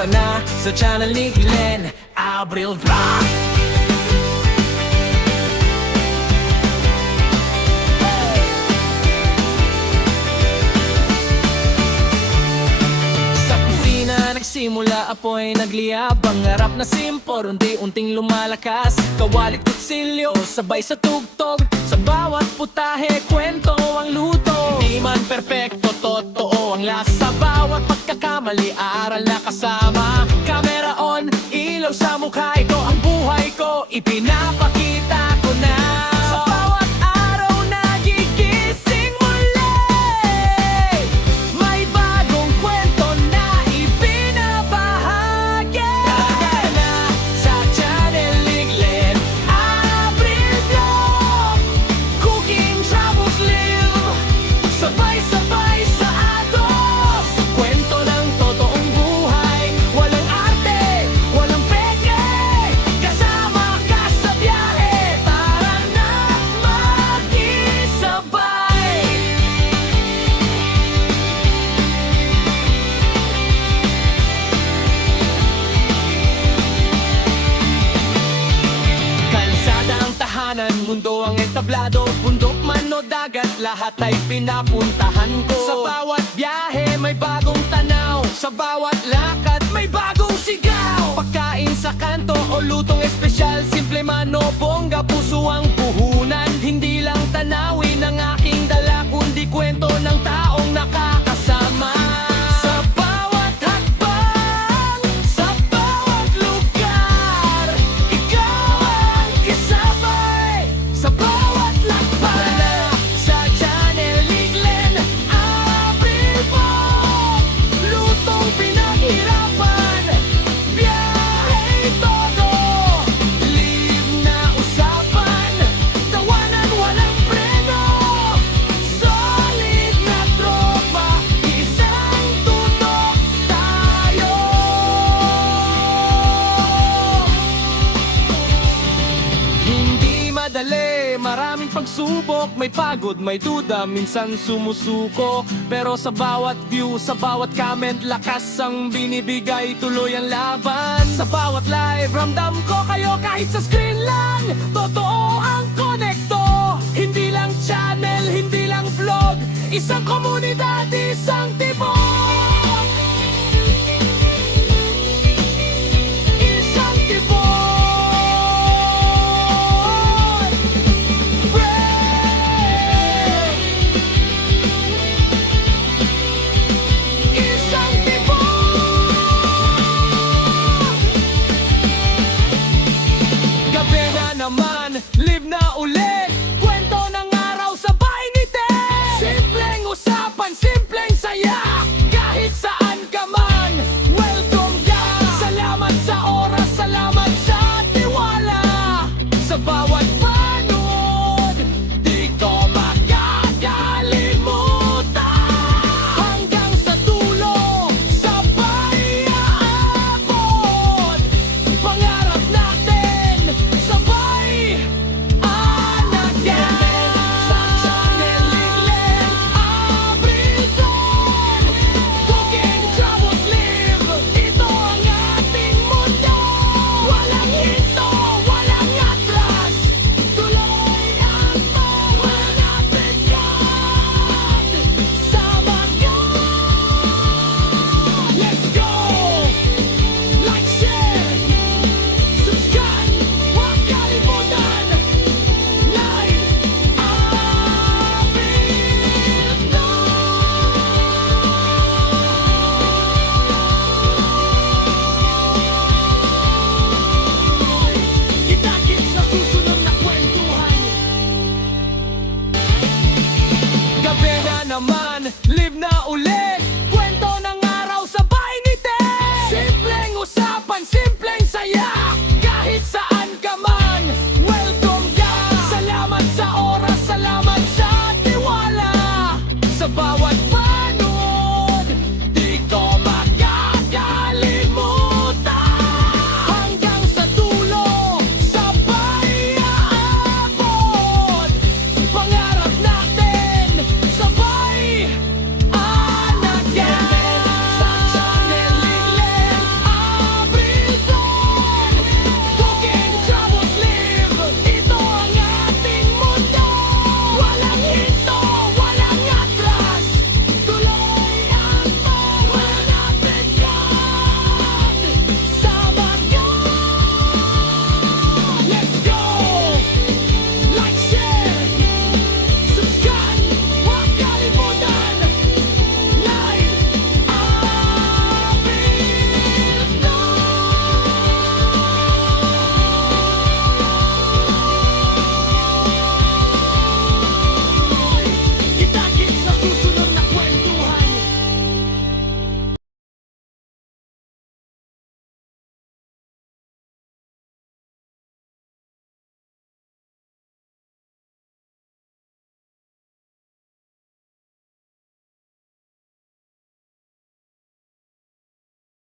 Tara na sa channel ni Glenn Abril Vlog. Nagsimula apoy nagliyab, pangarap na simpor, unti-unting lumalakas. Kawalit kutsilyo, sabay sa tugtog, sa bawat putahe, kwento ang luto. Di man perpekto, totoo ang lasa. Bawat pagkakamali, aaral na kasama. Camera on, ilaw sa mukha, ito ang buhay ko, ipinapakita ko na. Sa bawat araw nagigising muli, may bagong kwento na ibinabahagi. Tara na sa channel ni Glenn Abril Vlog. Cooking, travels, live, sabay-sabay sa agos. Kwento ng totoong buhay, walang arte, walang peke. Kasama ka sa biyahe, tara na makisabay. Kalsada ang tahanan, mundo ang entablado. Bundok man o dagat, lahat ay pinapuntahan ko. Sa bawat biyahe may bagong tanaw, sa bawat lakad may bagong sigaw. Pagkain sa kanto o lutong espesyal, simple man o bongga, puso ang puhunan. Hindi lang tanawin ang aking dala, kundi kwento ng taong nakakasama. Sa bawat hakbang, sa bawat lugar, ikaw ang kasabay. Sa bawat lakbay, sa channel ni Glenn Abril Vlog. Lutong pinaghirapan, biyahe todo, live na usapan, tawanan walang preno. Solid na tropa, isang tutok tayo. Hindi madali, maraming pagsubok, may pagod, may duda, minsan sumusuko. Pero sa bawat view, sa bawat comment, lakas ang binibigay, tuloy ang laban. Sa bawat live, ramdam ko kayo kahit sa screen lang. Totoo ang konekto, hindi lang channel, hindi lang vlog, isang komunidad, isang tibok.